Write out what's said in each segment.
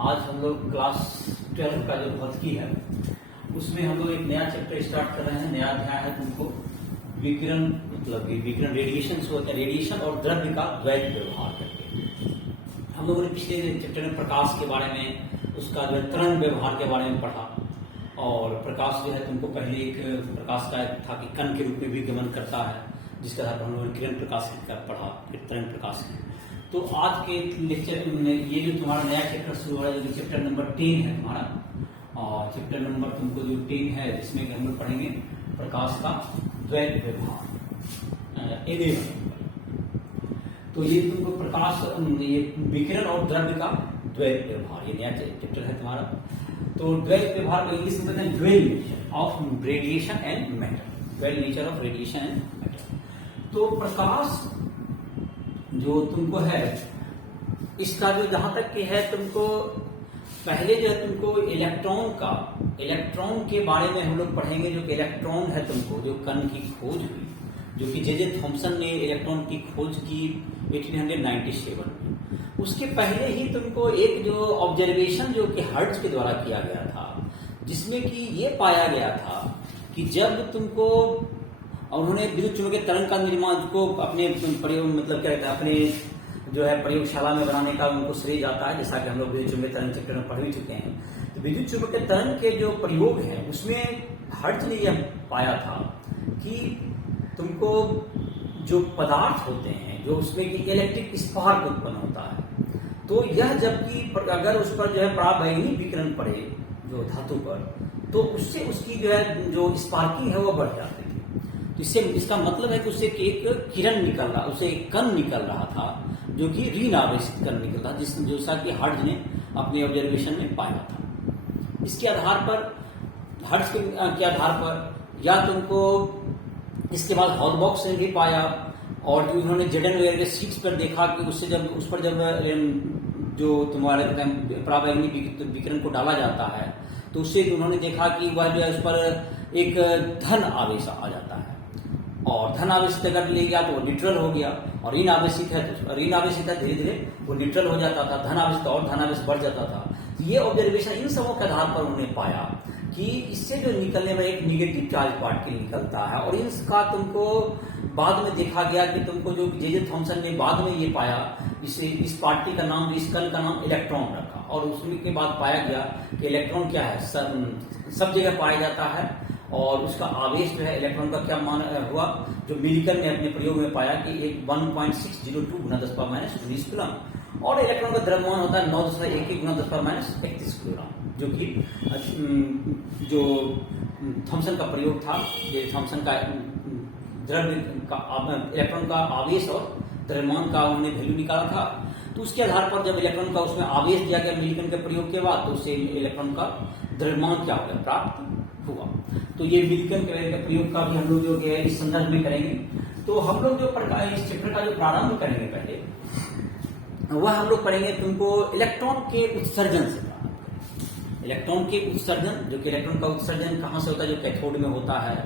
आज हम लोग क्लास 12 का जो भौतिकी है उसमें हम लोग एक नया चैप्टर स्टार्ट कर रहे हैं। नया अध्याय है तुमको विकिरण, मतलब विकिरण रेडिएशन से होता है, रेडिएशन और द्रव्य का द्वैत व्यवहार करके। हम लोगों ने पिछले चैप्टर में प्रकाश के बारे में, उसका जो तरंग व्यवहार के बारे में पढ़ा। और प्रकाश जो है तुमको पहले एक प्रकाश का था कि कण के रूप में भी गमन करता है, जिसका आधार पर हम लोगों ने किरण प्रकाश का पढ़ा, फिर तरंग प्रकाश की। तो आज के लेक्चर में ये जो तुम्हारा नया चैप्टर शुरू हो रहा है, जो चैप्टर नंबर 10 है तुम्हारा, और चैप्टर नंबर तुमको जो 10 है जिसमें हम लोग पढ़ेंगे प्रकाश का द्वैत व्यवहार। तो ये तुमको प्रकाश, ये विकिरण और द्रव्य का द्वैत व्यवहार, ये नया चैप्टर है तुम्हारा। तो द्वैत व्यवहार को इंग्लिश में कहते हैं dual nature of radiation and matter, dual nature of radiation and matter. तो प्रकाश जो तुमको है, इसका जो जहां तक कि है तुमको पहले जो है तुमको इलेक्ट्रॉन के बारे में हम लोग पढ़ेंगे। जो कि इलेक्ट्रॉन है तुमको, जो कण की खोज हुई, जो कि जे थॉमसन ने इलेक्ट्रॉन की खोज की 1897 में। उसके पहले ही तुमको एक जो ऑब्जर्वेशन जो कि हर्ट्ज के द्वारा किया गया था, जिसमें कि ये पाया गया था कि जब तुमको, और उन्होंने विद्युत चुंबकीय तरंग का निर्माण को अपने प्रयोग, मतलब क्या कहते हैं, अपने जो है प्रयोगशाला में बनाने का उनको श्रेय जाता है, जैसा कि हम लोग विद्युत चुंबकीय तरंग चैप्टर में पढ़ भी चुके हैं। तो विद्युत चुंबकीय तरंग के जो प्रयोग है उसमें हर्ट्ज ने यह पाया था कि तुमको जो पदार्थ होते हैं, जो उसमें कि इलेक्ट्रिक स्पार्क उत्पन्न होता है, तो यह जबकि अगर उस पर जो है पराबैंगनी विकिरण पड़े जो धातु पर, तो उससे उसकी जो है जो स्पार्किंग है वो बढ़ जाती है। तो इससे इसका मतलब है कि उससे एक किरण निकल रहा, उससे एक कण निकल रहा था, जो कि ऋण आवेशित कण निकल रहा, जैसा कि हर्ट्ज ने अपने ऑब्जर्वेशन में पाया था। इसके आधार पर, हर्ट्ज के आधार पर, या तुमको इसके बाद हॉलबॉक्स ने भी पाया, और जो उन्होंने जेडन वगैरह के शीट्स पर देखा कि उससे जब उस पर जब जो तुम्हारे पराबैंगनी विकिरण को डाला जाता है, तो उससे उन्होंने देखा कि वह जो है उस पर एक धन आवेश आ जाता है, और धन आवेशित अगर ले गया तो वो न्यूट्रल हो गया, और ऋण आवेशित है तो ऋण आवेशित है, धीरे धीरे वो न्यूट्रल हो जाता था, धन आवेशित और धन आवेश बढ़ जाता था। ये ऑब्जर्वेशन, इन सबों के आधार पर उन्होंने पाया कि इससे जो निकलने में एक निगेटिव चार्ज पार्टिकल निकलता है। और इसका तुमको बाद में देखा गया कि तुमको जो जे थॉमसन ने बाद में ये पाया, इस पार्टिकल का नाम, इस कण का नाम इलेक्ट्रॉन रखा, और उसके बाद पाया गया कि इलेक्ट्रॉन क्या है, सब जगह पाया जाता है। और उसका आवेश जो है इलेक्ट्रॉन का क्या मान हुआ, जो मिलिकन ने अपने प्रयोग में पाया कि एक 1.602 गुना 10⁻⁻19 कूलम, और इलेक्ट्रॉन का द्रव्यमान होता है 9.11 गुना 10⁻31 किलोग्राम, जो कि जो थॉमसन का प्रयोग था, जो थॉमसन का द्रव्य का इलेक्ट्रॉन का आवेश और द्रव्यमान का उन्होंने वैल्यू निकाला था। तो उसके आधार पर जब इलेक्ट्रॉन का उसमें आवेश दिया गया मिलिकन के प्रयोग के बाद, तो उससे इलेक्ट्रॉन का द्रव्यमान क्या हो गया, प्राप्त हुआ। तो ये मिलिकन के प्रयोग का भी हम लोग जो है इस संदर्भ में करेंगे। तो हम लोग जो इस चैप्टर का जो प्रारंभ करेंगे पहले, वह हम लोग पढ़ेंगे तुमको इलेक्ट्रॉन के उत्सर्जन से। इलेक्ट्रॉन के उत्सर्जन, जो कि इलेक्ट्रॉन का उत्सर्जन कहाँ से होता है, जो कैथोड में होता है,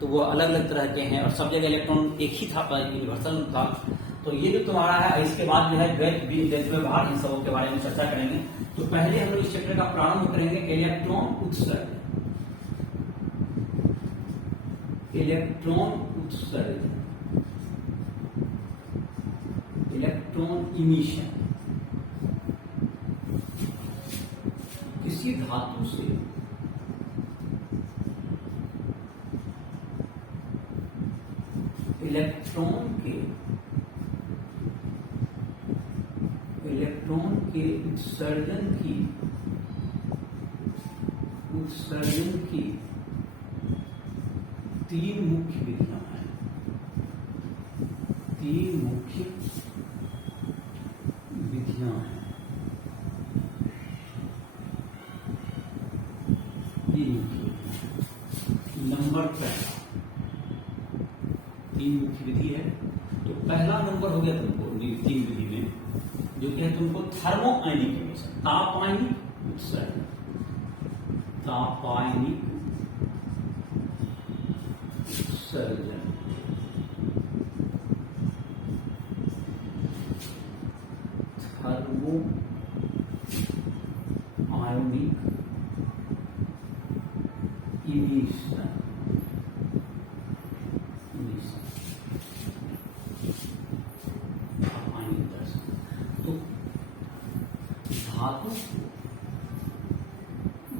तो वो अलग अलग तरह के हैं, और सब जगह इलेक्ट्रॉन एक ही था, यूनिवर्सल था। तो ये जो तुम्हारा है, इसके बाद जो है द्वैत व्यवहार, इन सबों के बारे में चर्चा करेंगे। तो पहले हम लोग इस चैप्टर का प्रारंभ करेंगे इलेक्ट्रॉन उत्सर्जन। इलेक्ट्रॉन उत्सर्जन, इलेक्ट्रॉन इमिशन। किसी धातु से इलेक्ट्रॉन के उत्सर्जन की तीन मुख्य विधियां हैं। तीन मुख्य विधियां हैं। नंबर पहला, तीन मुख्य विधि है। तो पहला नंबर हो गया तुमको तीन विधि में, जो कि है तुमको थर्मो आयनिक इमिशन, तापायनिक उत्सर्जन। तापायनिक उत्सर्जन, थर्मो ionic emission तो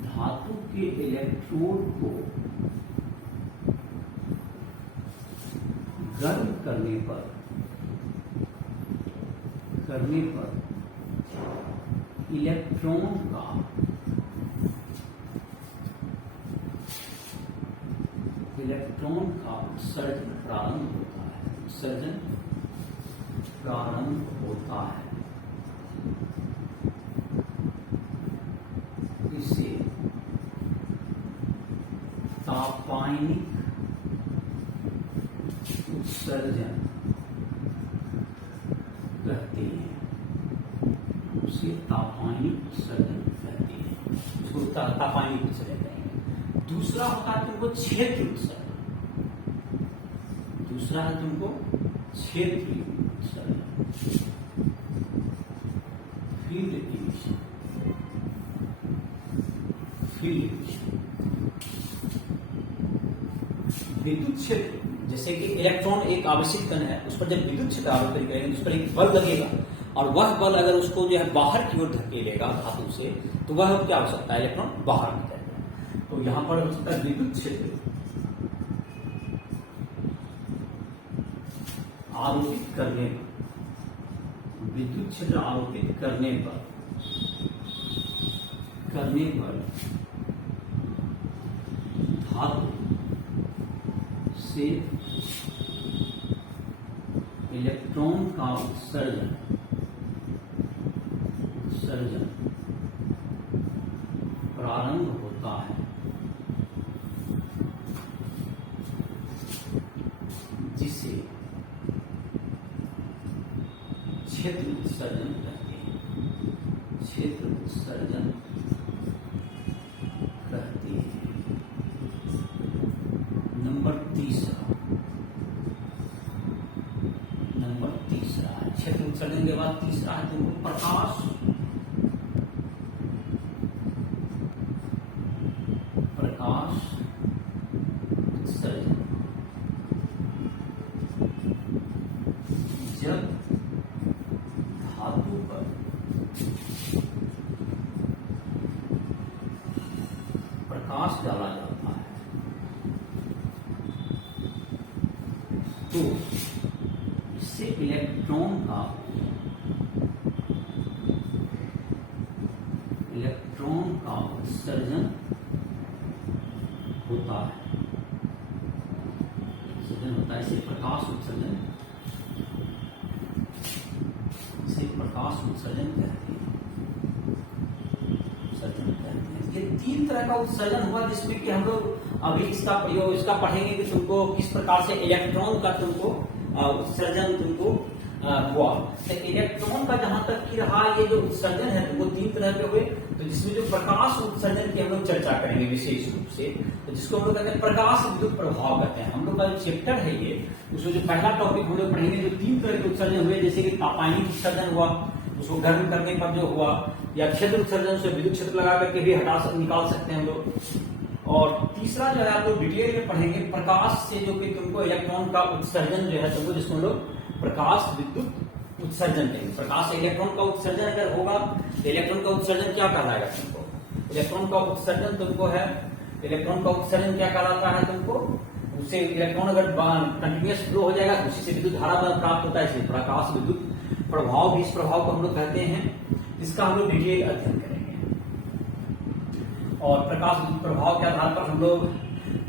धातु के इलेक्ट्रोड को गर्म करने पर इलेक्ट्रॉन का उत्सर्जन प्रारंभ होता है इसे तापायनिक उत्सर्जन कहते हैं। उसे तापायनिक उत्सर्जन कहते हैं, उसको तापायनिक उत्सर्जन कहेंगे। दूसरा होता है तुमको क्षेत्र उत्सर्जन, दूसरा है तुमको क्षेत्रीय उत्सर्जन, फील्ड इमिशन। विद्युत क्षेत्र, जैसे कि इलेक्ट्रॉन एक आवेशित कण है, उस पर जब विद्युत क्षेत्र आरोपित करेंगे उस पर एक बल लगेगा और वह बल अगर उसको जो है बाहर की ओर धकेलेगा धातु से, तो वह क्या हो सकता है, इलेक्ट्रॉन बाहर निकलेगा। तो यहां पर हो सकता है विद्युत क्षेत्र आरोपित करने पर, विद्युत क्षेत्र आरोपित करने पर धातु से इलेक्ट्रॉन का उत्सर्जन प्रारंभ होता है, जिसे क्षेत्र उत्सर्जन कहते हैं। क्षेत्र उत्सर्जन कहते हैं। नंबर तीसरा क्षेत्र उत्सर्जन के बाद तीसरा है तुमको प्रकाश उत्सर्जन। जब धातु पर प्रकाश डाला जाता है तो इससे इलेक्ट्रॉन का उत्सर्जन होता है, इसे प्रकाश उत्सर्जन कहते हैं। ये तीन तरह का उत्सर्जन हुआ, जिसमें कि हम लोग अभी इसका पढ़ेंगे कि तुमको किस प्रकार से इलेक्ट्रॉन का तुमको उत्सर्जन तुमको हुआ। तो इलेक्ट्रॉन का जहां तक की रहा, ये जो उत्सर्जन है तुमको तीन तरह के हुए। तो जिसमें जो प्रकाश उत्सर्जन की हम लोग चर्चा करेंगे विशेष रूप से, तो जिसको हम लोग कहते हैं प्रकाश विद्युत प्रभाव कहते हैं। हम लोग का जो चैप्टर है ये, उसमें जो पहला टॉपिक हम लोग पढ़ेंगे, जो तीन तरह के उत्सर्जन हुए, जैसे कि तापायनिक उत्सर्जन हुआ, उसको गर्म करने पर जो हुआ, या क्षेत्र उत्सर्जन से विद्युत क्षेत्र लगा करके भी निकाल सकते हैं हम लोग। और तीसरा जो है आप लोग डिटेल में पढ़ेंगे प्रकाश से जो कि तुमको इलेक्ट्रॉन का उत्सर्जन जो है तुमको, जिसको हम लोग प्रकाश विद्युत उत्सर्जन कहेंगे। प्रकाश से इलेक्ट्रॉन का उत्सर्जन अगर होगा तो इलेक्ट्रॉन का उत्सर्जन क्या कहलाएगा तुमको, इलेक्ट्रॉन का उत्सर्जन तुमको है, इलेक्ट्रॉन का उत्सर्जन क्या कहलाता है तुमको, उससे इलेक्ट्रॉन अगर कंटिन्यूअस फ्लो हो जाएगा तो उसी से विद्युत धारा प्राप्त होता है, इसलिए प्रकाश विद्युत प्रभाव भी इस प्रभाव को हम लोग कहते हैं, जिसका हम लोग डिटेल अध्ययन करेंगे। और प्रकाश विद्युत प्रभाव के आधार पर हम लोग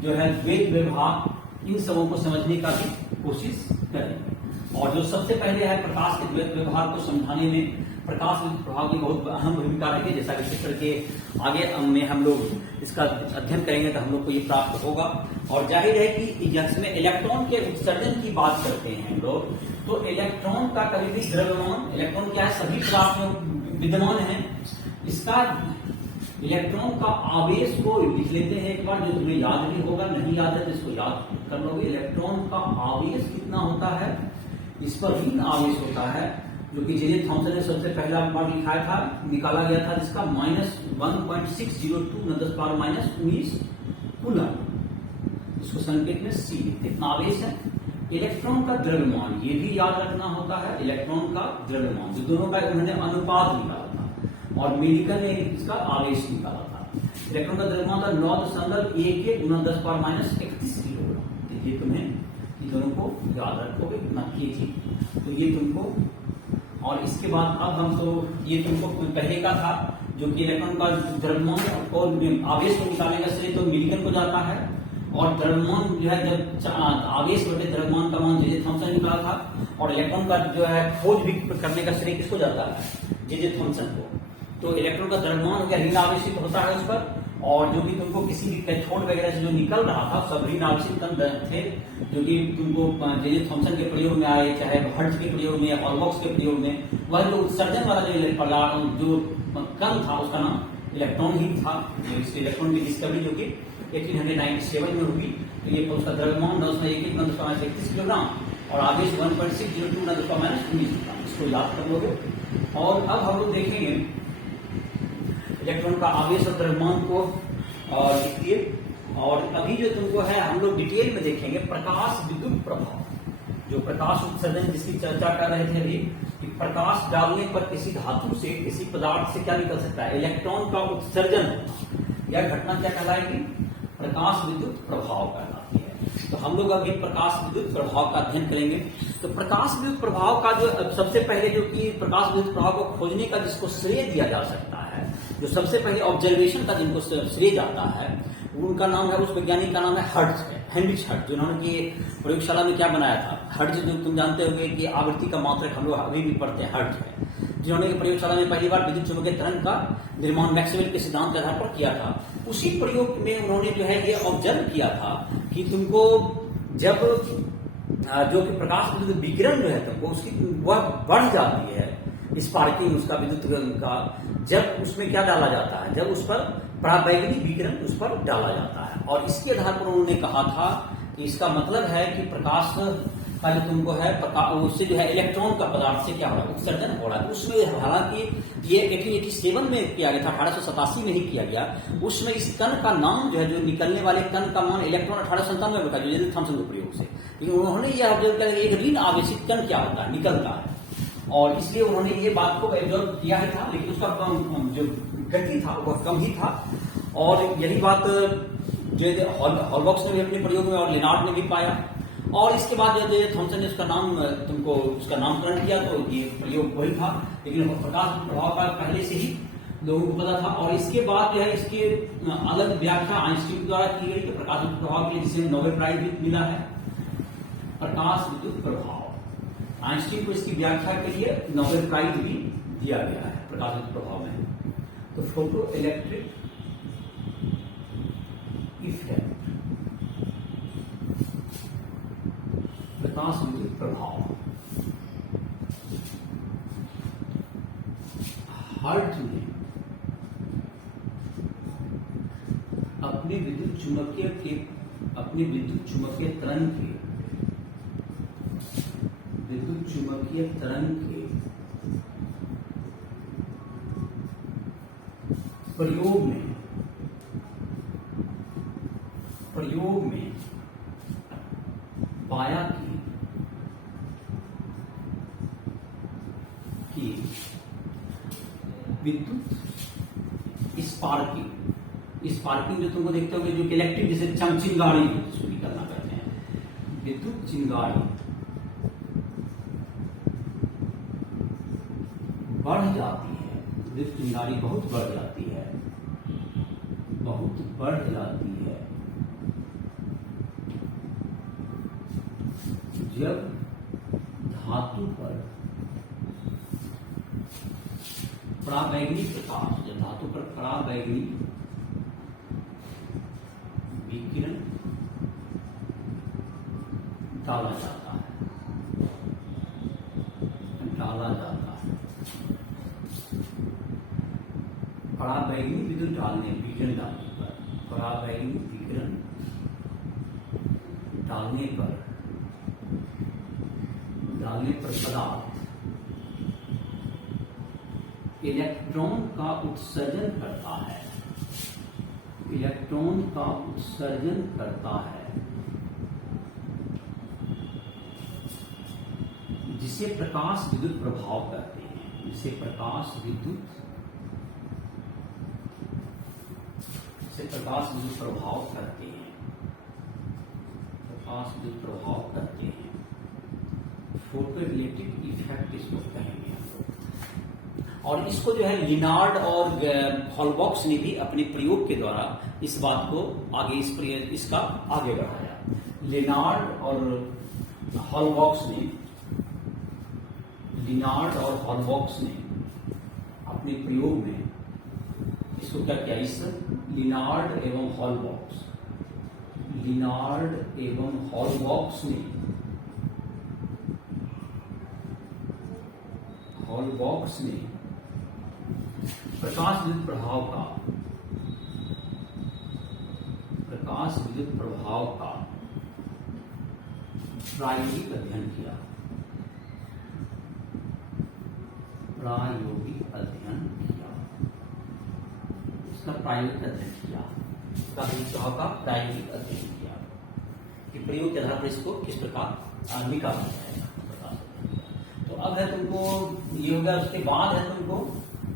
जो है द्वैत विभाग, इन सबों को समझने का भी कोशिश करेंगे। और जो सबसे पहले है प्रकाश के द्वैत व्यवहार को समझाने में प्रकाश विद्युत प्रभाव की बहुत अहम भूमिका रहेगी। जैसा कि चित्र के आगे में हम लोग इसका अध्ययन करेंगे तो हम लोग को ये प्राप्त होगा। और जाहिर है कि इसमें इलेक्ट्रॉन के उत्सर्जन की बात करते हैं हम लोग, तो इलेक्ट्रॉन का कभी भी द्रव्यमान, इलेक्ट्रॉन क्या है, सभी पदार्थ में विद्यमान है। इसका इलेक्ट्रॉन का आवेश को लिख लेते हैं एक बार, जो तुम्हें याद भी होगा, नहीं याद है तो इसको याद कर लोगे। इलेक्ट्रॉन का आवेश कितना होता है, इस पर ऋण आवेश होता है जो कि जे थॉमसन ने सबसे पहला मार्क निकाला गया था, जिसका -1.602 ×10⁻⁻19 कूलम, इसको संकेत में सी। कितना आवेश है? इलेक्ट्रॉन का द्रव्यमान, ये भी याद रखना होता है, इलेक्ट्रॉन का द्रव्यमान, जो दोनों का उन्होंने अनुपात निकाला था, और मिलिकन ने इसका आवेश निकाला था। इलेक्ट्रॉन का द्रव्यमान था 9.11 × 10⁻31 किलोग्राम। तो ये तुम्हें इन दोनों को याद रखोगे कितना केजी, तो ये तुमको। और इसके बाद अब हम तो ये तुमको पहले का था, जो कि इलेक्ट्रॉन का द्रव्यमान और आवेश को निकालने का श्रेय तो मिलिकन को जाता है, और द्रव्यमान जो है जब आवेश बटे द्रव्यमान का मान जे थॉमसन ने निकाला था, और इलेक्ट्रॉन का जो है खोज भी करने का श्रेय किसको जाता है? जे थॉमसन को। तो इलेक्ट्रॉन का द्रव्यमान हो गया, ऋण आवेशित होता है उस पर, और जो भी तुमको किसी भी कैथोड वगैरह से जो निकल रहा था सब ऋण आवेशित कण थे, जो कि तुमको जे थॉमसन के प्रयोग में आए, चाहे हर्ट्ज के प्रयोग में, हॉलबॉक्स के प्रयोग में, वह जो उत्सर्जन वाला जो कण था उसका नाम इलेक्ट्रॉन ही था। इसके इलेक्ट्रॉन की डिस्कवरी जो कि 1897 में हुई। तो ये उसका द्रव्यमान 911 × 10⁻31 किलोग्राम और आवेश 1.602 × 10⁻19 किलोग्राम, इसको याद कर लोगे। और अब हम लोग देखेंगे इलेक्ट्रॉन का आवेश और द्रव्यमान को लिखिए। और अभी जो तुमको है हम लोग डिटेल में देखेंगे प्रकाश विद्युत प्रभाव, जो प्रकाश उत्सर्जन जिसकी चर्चा कर रहे थे अभी, कि प्रकाश डालने पर किसी धातु से, किसी पदार्थ से क्या निकल सकता है? इलेक्ट्रॉन का उत्सर्जन होना। यह घटना क्या कहलाएगी? प्रकाश विद्युत प्रभाव कहलाती है। तो हम लोग अभी प्रकाश विद्युत प्रभाव का अध्ययन करेंगे। तो प्रकाश विद्युत प्रभाव का जो सबसे पहले जो कि प्रकाश विद्युत प्रभाव को खोजने का जिसको श्रेय दिया जा सकता है, जो सबसे पहले ऑब्जर्वेशन का जिनको श्रेय जाता है, उनका नाम है, उस वैज्ञानिक का नाम है हर्ट्ज है, हेनरिच हर्ट्ज, जिन्होंने कि प्रयोगशाला में क्या बनाया था? हर्ट्ज, जो तुम जानते होंगे कि आवृत्ति का मात्रक हम लोग अभी भी पढ़ते हैं, हर्ट्ज है, जिन्होंने प्रयोगशाला में पहली बार विद्युत चुंबकीय तरंग का निर्माण मैक्सवेल के सिद्धांत के आधार पर किया था। उसी प्रयोग में उन्होंने जो है ये ऑब्जर्व किया था कि तुमको जब जो कि प्रकाश विद्युत विकिरण जो है तुमको उसकी वह बढ़ जाती है, स्पार्किंग उसका विद्युत का, जब उसमें क्या डाला जाता है? जब उस पर पराबैंगनी विकिरण उस पर डाला जाता है। और इसके आधार पर उन्होंने कहा था कि इसका मतलब है कि प्रकाश का जो तुमको है उससे जो है इलेक्ट्रॉन का पदार्थ से क्या हो रहा है? उत्सर्जन हो रहा है। उसमें हालांकि ये 1887 में किया गया था, 1887 में ही किया गया। उसमें इस कण का नाम जो है, जो निकलने वाले कण का मान इलेक्ट्रॉन 1897 में बताया, जो थॉमसन के प्रयोग से। लेकिन उन्होंने यह ऑब्जर्व किया एक ऋण आवेशित कण क्या होता है? निकलता है, और इसलिए उन्होंने ये बात को ऑब्जर्व किया ही था, लेकिन उसका जो गति था वह कम ही था। और यही बात जो हॉलबॉक्स ने भी अपने प्रयोग में और लेनार्ड ने भी पाया। और इसके बाद जो थॉमसन ने उसका नाम तुमको उसका नामकरण किया, तो ये प्रयोग वही था, लेकिन प्रकाश प्रभाव का पहले से ही लोगों को पता था। और इसके बाद जो है इसकी अलग व्याख्या आइंस्टीन द्वारा की गई, तो प्रकाश प्रभाव के लिए जिसे नोबेल प्राइज भी मिला है, प्रकाश विद्युत प्रभाव। आइंस्टीन को इसकी व्याख्या के लिए नोबेल प्राइज भी दिया गया है प्रकाश विद्युत प्रभाव में। तो फोटो इलेक्ट्रिक इफेक्ट, प्रकाश विद्युत प्रभाव। हर्ट्ज ने अपने विद्युत चुंबकीय तरंग के प्रयोग में पाया कि विद्युत स्पार्किंग जो तुमको देखते होगे, जो इलेक्ट्रिक जैसे चिंगारी शुरू करना कहते हैं, विद्युत चिंगारी बढ़ जाती है, विद्युत चिंगारी बहुत बढ़ जाती है, जब धातु पर पराबैंगनी प्रकाश, जब धातु पर पराबैंगनी विकिरण डाला जाता है। पराबैंगनी विद्युत विकिरण डालने पर पदार्थ इलेक्ट्रॉन का उत्सर्जन करता है, इलेक्ट्रॉन का उत्सर्जन करता है, जिसे प्रकाश विद्युत प्रभाव कहते हैं, जिसे प्रकाश विद्युत प्रभाव करते हैं, प्रकाश विद्युत प्रभाव करते हैं, फोटोइलेक्ट्रिक इफेक्ट इसको कहेंगे हम लोग। और इसको जो है लिनार्ड और हॉलबॉक्स ने भी अपने प्रयोग के द्वारा इस बात को आगे इसका आगे बढ़ाया। लिनार्ड और हॉलबॉक्स ने अपने प्रयोग में इसको क्या किया, इस लिनार्ड एवं हॉलबॉक्स ने प्रकाश विद्युत प्रभाव का प्रायोगिक अध्ययन किया, इसका प्रायोगिक अध्ययन किया कि प्रयोग के आधार पर इसको किस प्रकार निकाला जाएगा। तो अब है तुमको ये हो गया, उसके बाद है तुमको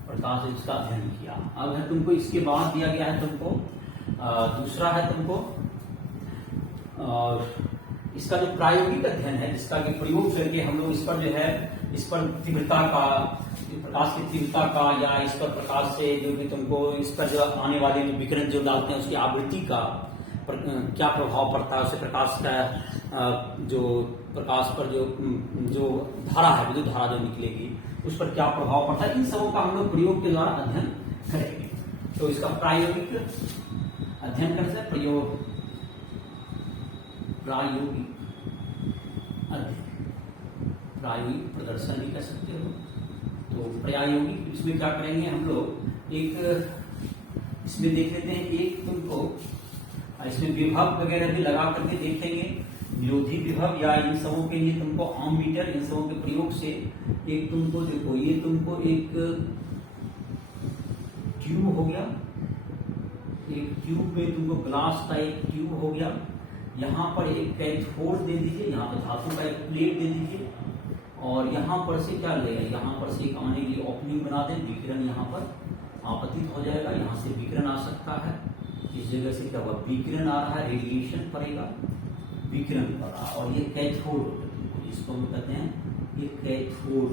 प्रकाश इसका अध्ययन किया। अब है तुमको इसके बाद दिया गया है तुमको दूसरा है तुमको इसका जो प्रायोगिक अध्ययन है, जिसका कि प्रयोग करके हम लोग इस पर जो है इस पर तीव्रता का, प्रकाश की तीव्रता का, या इस पर प्रकाश से जो भी तुमको इस पर जो आने वाले जो विकिरण जो डालते हैं उसकी आवृत्ति का क्या प्रभाव पड़ता है, उससे प्रकाश का जो प्रकाश पर जो धारा है, विद्युत धारा जो निकलेगी उस पर क्या प्रभाव पड़ता है, इन सबों का हम लोग प्रयोग के द्वारा अध्ययन करेंगे। तो इसका प्रायोगिक अध्ययन कर सकते, प्रायोगिक प्रदर्शन भी कर सकते हो। तो प्रायोगिक इसमें क्या करेंगे हम लोग, एक इसमें देख लेते हैं, एक तुमको इसमें विभव वगैरह भी लगा करके देखेंगे, विरोधी विभव या इन सबों के लिए तुमको आम मीटर, इन सबों के प्रयोग से एक तुमको देखो, ये तुमको एक ट्यूब हो गया, एक ट्यूब में तुमको ग्लास का एक ट्यूब हो गया, यहाँ पर एक कैथोड दे दीजिए, यहाँ पर धातु का एक प्लेट दे दीजिए, और यहाँ पर से क्या लेगा, यहाँ पर से एक आने के लिए ओपनिंग बना दें, विकिरण यहाँ पर आपतित हो जाएगा, यहाँ से विकिरण आ सकता है, इस जगह से क्या हुआ, विकिरण आ रहा है, रेडिएशन पड़ेगा, विकिरण पड़ रहा, और ये कैथोड होता है, तुमको इसको हम कहते हैं ये कैथोड,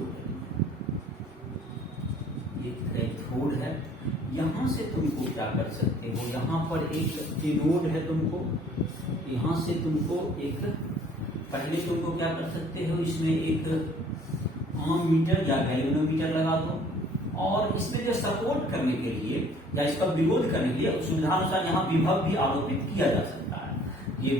ये कैथोड है। यहाँ से तुमको क्या कर सकते हो, यहाँ पर एक एनोड है, तुमको यहाँ से तुमको एक पहले तुमको क्या कर सकते हो, इसमें एक आम मीटर या गैल्वेनोमीटर लगा दो, और इसमें जो सपोर्ट करने के लिए या इसका विरोध करने के लिए सुविधानुसार यहाँ विभव भी आरोपित किया जा सकता है। ये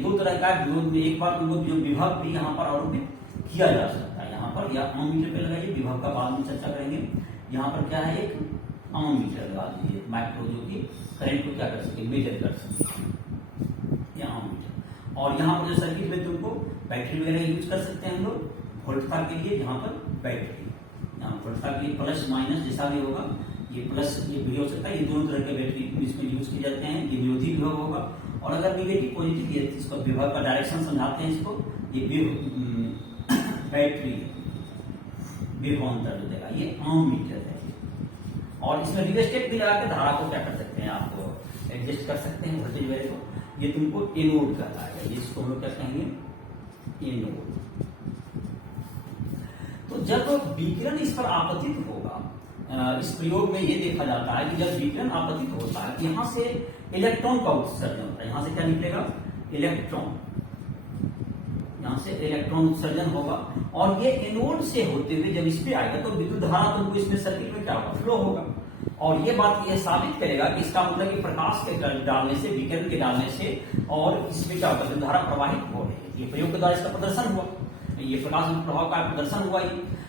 दो तरह का विरोध में, एक बार तुमको जो विभव भी यहाँ पर आरोपित किया जा सकता है, यहाँ पर या आम मीटर पे लगाइए, विभव का बाद में चर्चा करेंगे। यहाँ पर क्या है, एक आम मीटर लगा दीजिए, माइक्रो, जो कि करंट को क्या कर सके, मेजर कर सके, ये आम मीटर। और यहाँ पर जो सर्किट में तुमको बैटरी वगैरह यूज कर सकते हैं हम लोग, वोल्टता के लिए यहाँ पर बैटरी, यहाँ वोल्टता के लिए प्लस माइनस जैसा भी होगा, ये प्लस ये भी हो सकता है, ये दोनों तरह के बैटरी इसमें यूज किए जाते हैं, ये विरोधी विभव होगा, और अगर निगेटिव पॉजिटिव ये इसको विभव का डायरेक्शन समझाते हैं इसको, ये बैटरी विभवांतर जो देगा, ये आम मीटर है। और इसमें रिवेस्टेड भी लगा के धारा को क्या कर सकते हैं, आपको एडजस्ट कर सकते हैं वोल्टेज वैल्यू को, ये तुमको एनोड कहलाएगा, जिसको हम लोग क्या कहेंगे, एनोड। तो जब विकिरण इस पर आपतित होगा, इस प्रयोग में ये देखा जाता है कि जब विकिरण आपतित होता है, यहाँ से इलेक्ट्रॉन का उत्सर्जन होता है, यहाँ से क्या निकलेगा, इलेक्ट्रॉन, यहाँ से इलेक्ट्रॉन उत्सर्जन होगा, और ये एनोड से होते हुए जब इस पे आएगा तो विद्युत धारा तुमको इसमें सर्किट में क्या होगा, फ्लो होगा। और ये बात ये साबित करेगा कि इसका मतलब कि प्रकाश के डालने से, विकिरण के डालने से, और इसमें क्या होगा, विद्युत धारा प्रवाहित हो रही है। ये प्रयोग के द्वारा इसका प्रदर्शन हुआ, ये प्रकाश प्रभाव का प्रदर्शन हुआ।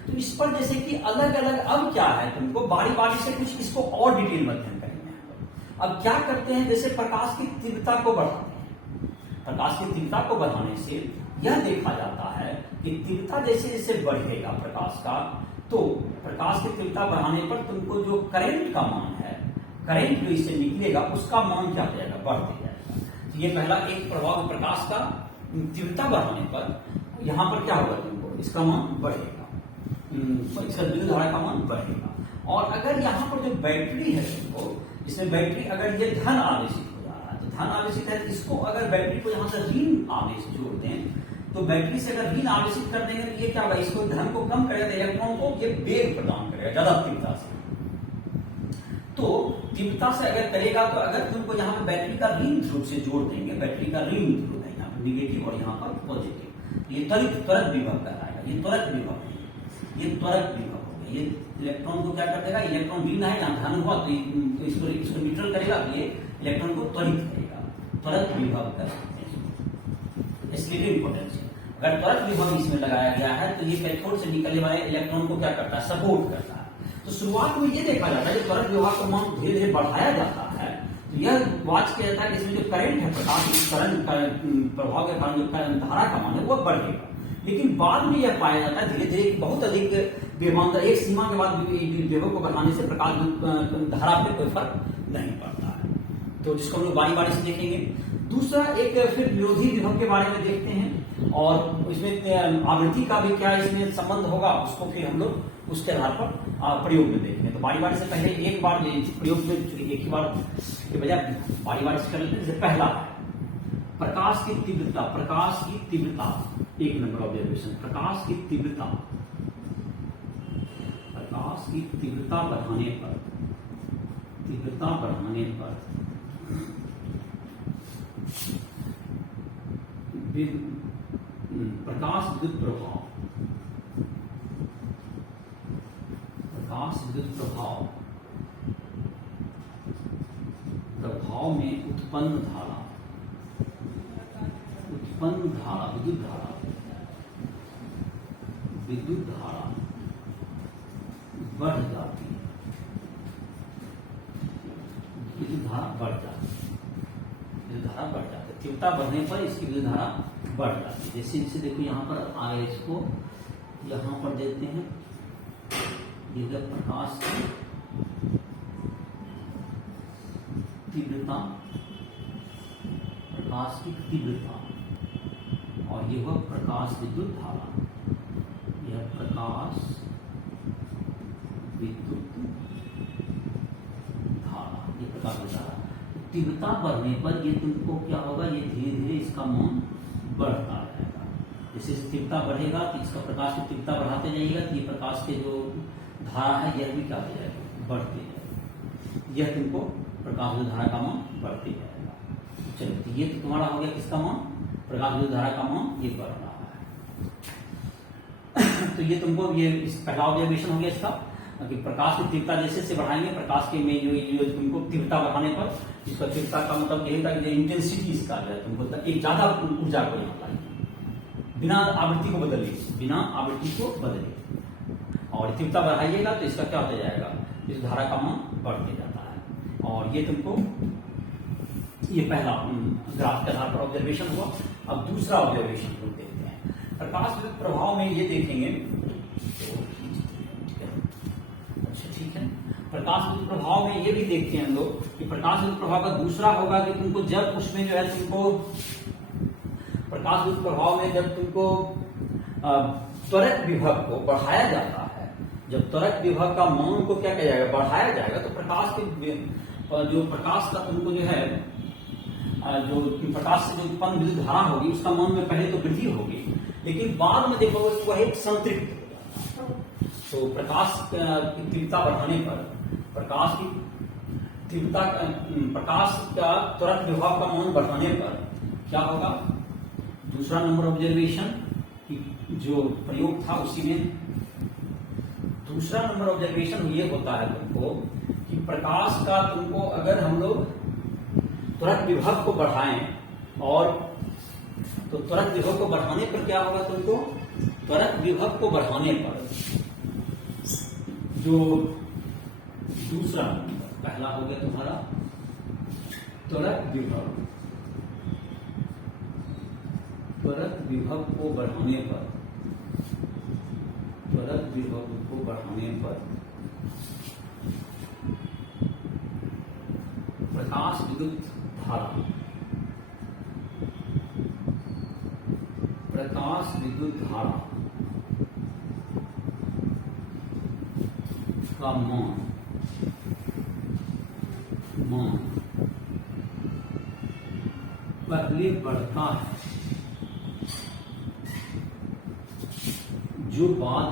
तो इस पर जैसे कि अलग अलग, अब क्या है, तुमको बारी बारी से कुछ इसको और डिटेल में अध्ययन करेंगे। अब क्या करते हैं, जैसे प्रकाश की तीव्रता को बढ़ाते हैं, प्रकाश की तीव्रता को बढ़ाने से यह देखा जाता है कि तीव्रता जैसे जैसे बढ़ेगा प्रकाश का, तो प्रकाश की तीव्रता बढ़ाने पर तुमको जो करंट का मान है, करंट जो इससे निकलेगा उसका मान क्या हो जाएगा, बढ़ते जाएगा। तो ये पहला एक प्रभाव, प्रकाश का तीव्रता बढ़ाने पर यहाँ पर क्या होगा, तुमको इसका मान बढ़ेगा, इसका विद्युत धारा का मान बढ़ेगा। और अगर यहाँ पर जो बैटरी है तुमको, इसमें बैटरी अगर ये धन आवेशित हो जा रहा है, तो धन आवेशित है, इसको अगर बैटरी को यहाँ से ऋण आवेश जोड़ते हैं, तो बैटरी से अगर ऋण आवेशित कर देंगे तो ये क्या होगा, इसको धन को कम करेगा, तो इलेक्ट्रॉन को ये वेग प्रदान करेगा ज्यादा तीव्रता से। तो तीव्रता से अगर करेगा, तो अगर तुमको यहाँ पे बैटरी का ऋण ध्रुव से जोड़ देंगे, बैटरी का ऋण ध्रुव है यहाँ पर निगेटिव और यहाँ पर पॉजिटिव, ये त्वरक विभव कहलाएगा, ये त्वरक विभव है, ये त्वरक विभव हो गया। ये इलेक्ट्रॉन को क्या कर देगा, इलेक्ट्रॉन ऋण है यहाँ धन हुआ तो इसको न्यूट्रल करेगा, तो ये इलेक्ट्रॉन को त्वरित करेगा, त्वरक विभव कर सकते हैं, स्प्लिटिंग पोटेंशियल। अगर त्वरक विभव इसमें लगाया गया है तो ये कैथोड से निकलने वाले इलेक्ट्रॉन को क्या करता है, सपोर्ट करता है। तो शुरुआत में ये देखा जाता है कि त्वरक विभव का मान धीरे धीरे बढ़ाया जाता है, तो यह वाच किया जाता है कि इसमें जो करंट है, प्रकाश करंट प्रभाव के कारण जो धारा का मान है वो बढ़ेगा। लेकिन बाद में यह पाया जाता है धीरे धीरे बहुत अधिक विभवांतर, एक सीमा के बाद विभव को बढ़ाने से प्रकाश धारा पे कोई फर्क नहीं पड़ता है। तो जिसको हम लोग बारी बारी से देखेंगे। दूसरा एक फिर विरोधी विभव के बारे में देखते हैं, और इसमें आवृत्ति का भी क्या इसमें संबंध होगा, उसको फिर हम लोग उसके आधार पर प्रयोग में देखेंगे। तो बारी बारी से पहले एक बार प्रयोग में एक ही बार के बजाय बारी बारी से कर लेते हैं। जैसे पहला प्रकाश की तीव्रता, प्रकाश की तीव्रता, एक नंबर ऑब्जर्वेशन, प्रकाश की तीव्रता, प्रकाश की तीव्रता बढ़ाने पर, तीव्रता बढ़ाने पर प्रकाश विद्युत प्रभाव, प्रकाश विद्युत प्रभाव, प्रभाव में उत्पन्न धारा, उत्पन्न धारा, विद्युत धारा, विद्युत धारा बढ़ जाती है, विद्युत धारा बढ़ जाती है, विद्युत धारा बढ़ जाती है। तीव्रता बढ़ने पर इसकी विद्युत धारा बढ़ जाती है। जैसे इसे देखो यहाँ पर आगे इसको यहाँ पर देते हैं, ये प्रकाश की तीव्रता, प्रकाश की तीव्रता, और ये हुआ प्रकाश विद्युत धारा, यह प्रकाश विद्युत धारा, ये प्रकाश विद्युत धारा। तीव्रता बढ़ने पर ये तुमको क्या होगा, ये धीरे धीरे इसका मान बढ़ता रहेगा। जैसे तीव्रता बढ़ेगा तो इसका प्रकाश की तीव्रता बढ़ाते जाइएगा, तो ये प्रकाश के जो धारा है यह भी क्या हो जाएगा, बढ़ते जाएगा। यह तुमको प्रकाश विद्युत धारा का मान बढ़ते जाएगा। चलो, तो ये तुम्हारा हो गया किसका मान, प्रकाश विद्युत धारा का मान ये बढ़ रहा है। तो ये तुमको ये इस पहला ऑब्जर्वेशन हो गया इसका, कि प्रकाश की तीव्रता जैसे से बढ़ाएंगे, प्रकाश के में जो तुमको तीव्रता बढ़ाने पर इसका तीव्रता का मतलब यही था कि इंटेंसिटी इसका जो है तुमको एक ज्यादा ऊर्जा को यहाँ लाइए, बिना आवृत्ति को बदलिए, बिना आवृत्ति को बदलिए, और तीव्रता बढ़ाइएगा तो इसका क्या होता जाएगा, इस धारा का मान बढ़ते जाता है। और ये तुमको ये पहला ग्राफ के आधार पर ऑब्जर्वेशन हुआ। अब दूसरा ऑब्जर्वेशन हम देखते हैं, प्रकाश विद्युत प्रभाव में ये देखेंगे। अच्छा ठीक है, प्रकाश विद्युत प्रभाव में ये भी देखते हैं हम लोग कि प्रकाश विद्युत प्रभाव का दूसरा होगा कि तुमको जब उसमें जो है तुमको प्रकाश विद्युत प्रभाव में जब तुमको त्वरक विभव को बढ़ाया जाता है, जब त्वरक विभव का मान को क्या किया जाएगा, बढ़ाया जाएगा, तो प्रकाश के जो प्रकाश का तुमको जो है जो प्रकाश से जो उत्पन्न विद्युत धारा होगी उसका मान में पहले तो वृद्धि होगी, लेकिन बाद में देखोगे वह एक संतृप्त हो जाता है। तो प्रकाश की तीव्रता बढ़ाने पर, प्रकाश की तीव्रता, प्रकाश का त्वरक विभव का मान बढ़ाने पर क्या होगा, दूसरा नंबर ऑब्जर्वेशन जो प्रयोग था उसी में दूसरा नंबर ऑब्जर्वेशन ये होता है तुमको कि प्रकाश का तुमको अगर हम लोग त्वरक विभव को बढ़ाएं, और तो त्वरक विभव को बढ़ाने पर क्या होगा, तुमको त्वरक विभव को बढ़ाने पर जो दूसरा नंबर, पहला हो गया तुम्हारा त्वरक विभव, त्वरक विभव को बढ़ाने पर, त्वरक विभव को बढ़ाने पर प्रकाश विद्युत धारा का मान पहले बढ़ता है, जो बाद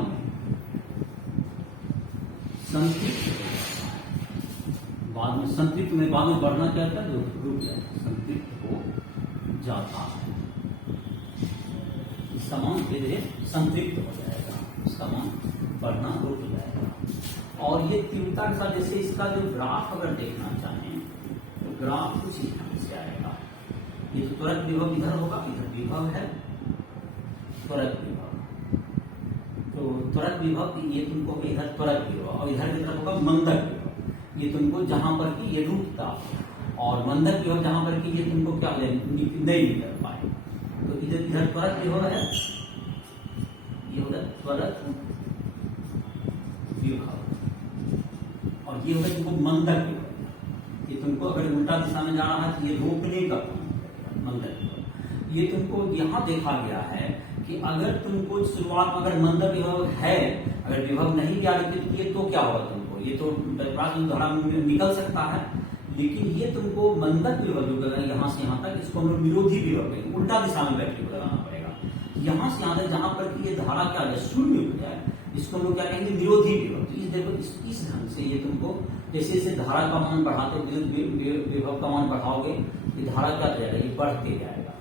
में संतृप्त बाद में बढ़ना क्या था, जो रुक जाए, संतृप्त हो जाता है। इसका मान धीरे धीरे संतृप्त हो जाएगा, इसका मान बढ़ना रुक जाएगा। और ये तीव्रता के साथ जैसे इसका जो ग्राफ अगर देखना चाहें तो ग्राफ कुछ इस ढंग से आएगा। ये तो त्वरक विभव इधर होगा, इधर विभव है त्वरक विभव, तो त्वरक विभव ये तुमको इधर त्वरक विभव और इधर की तरफ होगा मंदक विभव। ये तुमको जहां पर कि ये रुकता और मंदक विभव जहां पर कि ये तुमको क्या नहीं निकल पाए, तो इधर त्वरक विभव है, ये होगा त्वरक विभव और ये होगा तुमको मंदक विभव। ये तुमको अगर उल्टा दिशा में जाना है तो ये रोकने का मंदक विभव। ये तुमको यहाँ देखा गया है कि अगर तुमको शुरुआत में अगर मंदक विभव है, अगर विभव नहीं ज्ञात किए तो क्या होगा तुमको, ये तो प्रकाश धारा में निकल सकता है, लेकिन ये तुमको मंदक विभव जो यहाँ से यहाँ तक, इसको हम लोग विरोधी विभव कहेंगे, उल्टा दिशा में बैटरी को लगाना पड़ेगा। यहाँ से यहाँ तक जहां पर कि ये धारा क्या है शून्य हो जाए, इसको हम लोग क्या कहेंगे विरोधी विभव। तो देखो इस ढंग से ये तुमको जैसे जैसे धारा का मान बढ़ाते विभव का मान बढ़ाओगे, ये धारा क्या जाएगा, ये बढ़ते जाएगा,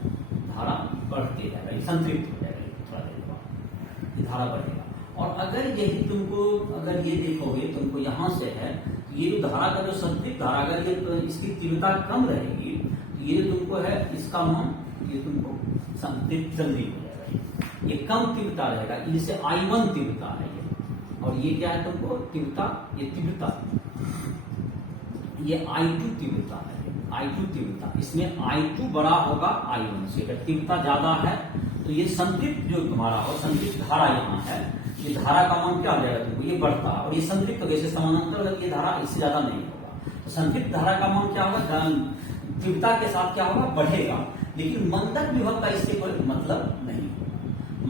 धारा बढ़ते जाएगा, ये संतृप्त हो जाएगा, थोड़ा देर बाद ये धारा बढ़ेगा। और अगर यही तुमको अगर ये देखोगे तुमको यहाँ से है, ये जो धारा का जो संतृप्त धारा अगर ये तो इसकी तीव्रता कम रहेगी, तो ये तुमको है इसका मान ये तुमको संतृप्त जल्दी हो जाएगा, ये कम तीव्रता रहेगा, इसे I1 तीव्रता है ये। और ये क्या है तुमको तीव्रता, ये तीव्रता, ये I2 तीव्रता है, I2 तीव्रता। इसमें I2 बड़ा होगा I1 से, अगर तीव्रता ज्यादा है तो ये संतृप्त जो तुम्हारा हो, संतृप्त धारा यहाँ है, ये धारा का मान क्या हो जाएगा तुमको, ये बढ़ता है। और ये संतृप्त वैसे समानांतर ये धारा इससे ज्यादा नहीं होगा, तो संतृप्त धारा का मान क्या होगा, तीव्रता के साथ क्या होगा, बढ़ेगा। लेकिन मंदक विभव का इससे कोई मतलब नहीं होगा,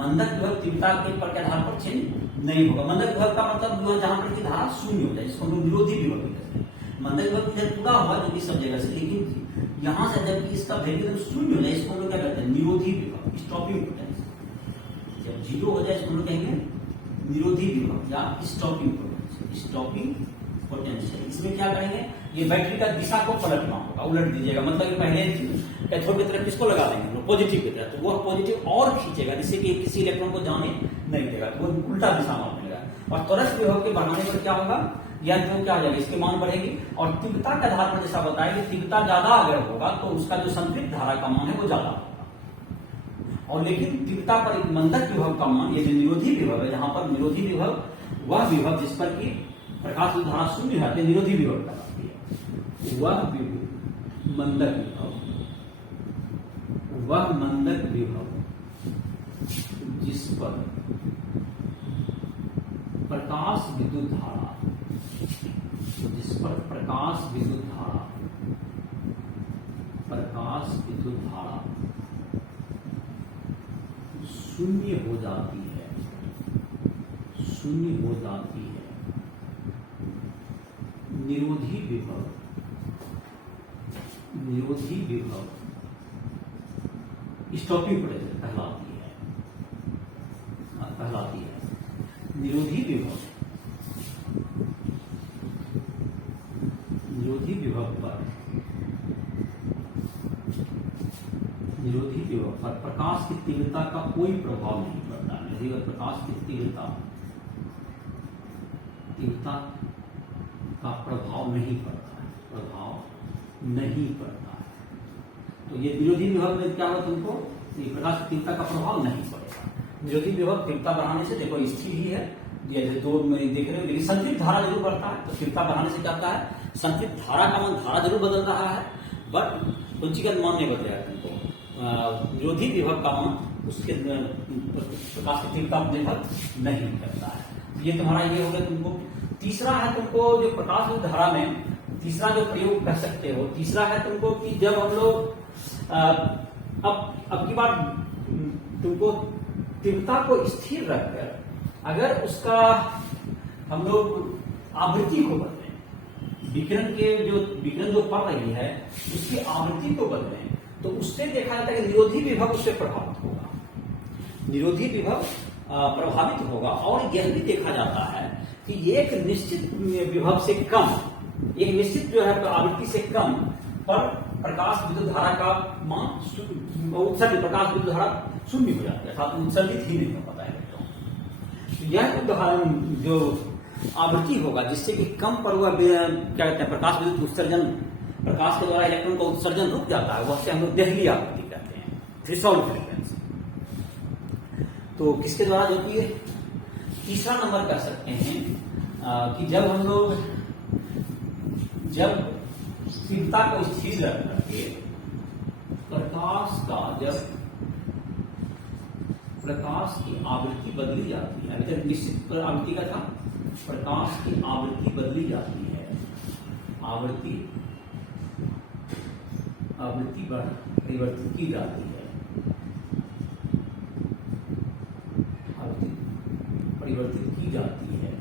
मंदक विभव तीव्रता के पर के आधार पर चेंज नहीं होगा। मंदक विभव का मतलब जहां पर की धारा शून्य हो जाए, जिसको हम लोग विरोधी विभव कहते हैं। मंदक विभव इधर पूरा हुआ जो कि सब जगह से, लेकिन यहाँ से जबकि इसका वैल्यू शून्य हो जाए, इसको हम लोग क्या कहते हैं, निरोधी विभव, स्टॉपिंग पोटेंशियल। जब जीरो हो जाए इसको हम लोग कहेंगे निरोधी विभव या स्टॉपिंग पोटेंशियल, स्टॉपिंग पोटेंशियल। इसमें क्या करेंगे, ये बैटरी का दिशा को पलटना होगा, उलट दीजिएगा, मतलब कि पहले कैथोड की तरफ किसको लगा देंगे, पॉजिटिव की तरफ, तो वो पॉजिटिव और खींचेगा जिससे कि किसी इलेक्ट्रॉन को जाने नहीं देगा, तो वो उल्टा दिशा में बनेगा। और त्वरक विभव के बढ़ाने पर क्या होगा, या जो क्या हो जाएगा, इसके मान बढ़ेगी। और तीव्रता के आधार पर जैसा बताया कि तीव्रता ज्यादा अगर होगा तो उसका जो संतृप्त धारा का मान है वो ज्यादा होगा। और लेकिन तीव्रता पर एक मंदक विभव का मान, ये जो निरोधी विभव है, जहां पर निरोधी विभव वह विभव जिस पर की प्रकाश धारा शून्य है, निरोधी विभव कहलाती है। वह मंदक विभव, वह मंदक विभव जिस पर प्रकाश विद्युत धारा, जिस पर प्रकाश विद्युत धारा शून्य हो जाती है, निरोधी विभव स्टॉपिंग पोटेंशियल कहलाती है। निरोधी विभव पर प्रकाश की तीव्रता का कोई प्रभाव नहीं पड़ता है। प्रकाश की तीव्रता का प्रभाव नहीं पड़ता है, तो ये विरोधी विभव में क्या होगा, तुमको प्रकाश की तीव्रता का प्रभाव नहीं पड़ेगा। विरोधी विभव तीव्रता बढ़ाने से देखो स्थिर ही है, ये दो में देख रहे हो, लेकिन संतृप्त धारा जरूर बढ़ता है। तो तीव्रता बढ़ाने से क्या होता है, संतृप्त धारा का मान, धारा जरूर बदल रहा है बट कुंचिकन मान नहीं बदलेगा तुमको, विरोधी विभव का मान उसके प्रकाश की तीव्रता पर निर्भर नहीं करता है। ये तुम्हारा ये हो गया तुमको। तीसरा है तुमको जो प्रकाश विद्युत धारा में तीसरा जो प्रयोग कर सकते हो, तीसरा है तुमको कि जब हम लोग अब की बार तुमको तीव्रता को स्थिर रखकर अगर उसका हम लोग आवृत्ति को बदलें, विकिरण जो पड़ रही है उसकी आवृत्ति को बदलें, तो उससे देखा जाता है कि निरोधी विभव उससे प्रभावित होगा, निरोधी विभव प्रभावित होगा। और यह भी देखा जाता है कि एक निश्चित विभव से कम, एक निश्चित जो है आवृत्ति से कम पर प्रकाश विद्युत धारा का मान उत्सर्जित प्रकाश विद्युत धारा शून्य हो जाती है, अर्थात उत्सर्जित ही नहीं हो पाता है इलेक्ट्रॉन। तो यह उदाहरण जो आवृत्ति होगा जिससे कि कम पर हुआ क्या कहते हैं प्रकाश विद्युत उत्सर्जन, प्रकाश के द्वारा इलेक्ट्रॉन का उत्सर्जन रुक जाता है, वह से हम लोग देहली आवृत्ति कहते हैं, थ्रेशोल्ड फ्रीक्वेंसी। तो किसके द्वारा, जो कि तीसरा नंबर कह सकते हैं कि जब हम लोग जब तीव्रता को स्थिर रख करके प्रकाश का जब प्रकाश की आवृत्ति बदली जाती है, अभी तक निश्चित आवृत्ति का था, प्रकाश की आवृत्ति बदली जाती है, आवृत्ति परिवर्तित की जाती है, आवृत्ति परिवर्तित की जाती है,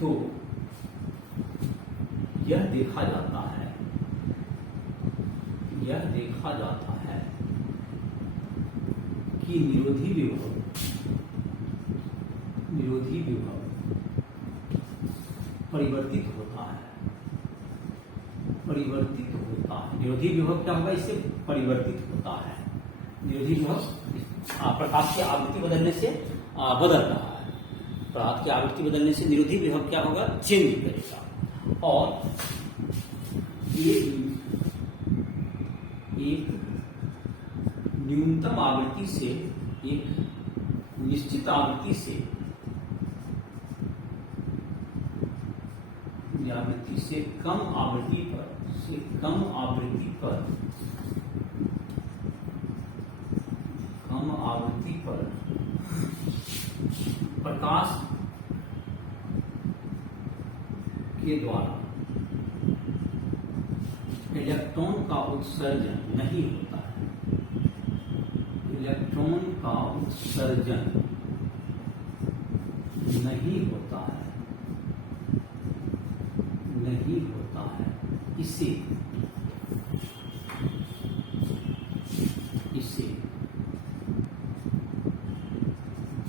तो यह देखा जाता है कि निरोधी विभव परिवर्तित होता है। निरोधी विभव क्या होगा, इससे परिवर्तित होता है। निरोधी विभव प्रकाश की आवृत्ति बदलने से बदल रहा है, प्रकाश की आवृत्ति बदलने से निरोधी विभव क्या होगा, चेंज करेगा। और एक न्यूनतम आवृत्ति से एक निश्चित आवृत्ति से कम आवृत्ति पर प्रकाश के द्वारा इलेक्ट्रॉन का उत्सर्जन नहीं होता है, इलेक्ट्रॉन का उत्सर्जन नहीं होता है, इसे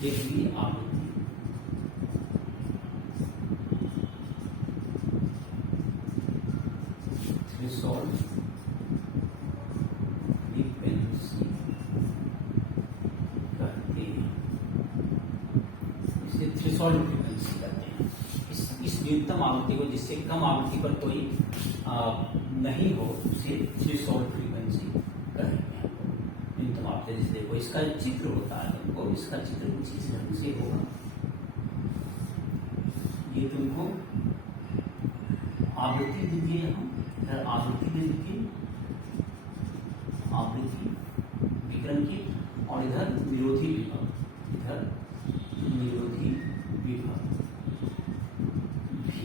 देहली आवृत्ति थ्रेशोल्ड फ्रीक्वेंसी कहते हैं, इसे थ्रेशोल्ड फ्रीक्वेंसी कहते हैं। इस न्यूनतम आवृत्ति को, जिससे कम आवृत्ति पर कोई नहीं हो, उसे थ्रेशोल्ड फ्रीक्वेंसी कहेंगे। न्यूनतम आवृत्ति जिसे देखो, इसका चित्र होता है तुमको, इसका चित्र कुछ इस ढंग से होगा। ये तुमको आवृत्ति दीजिए, इधर आवृत्ति दे दीजिए, आवृत्ति विकिरण की, और इधर निरोधी विभव, इधर निरोधी विभव भी।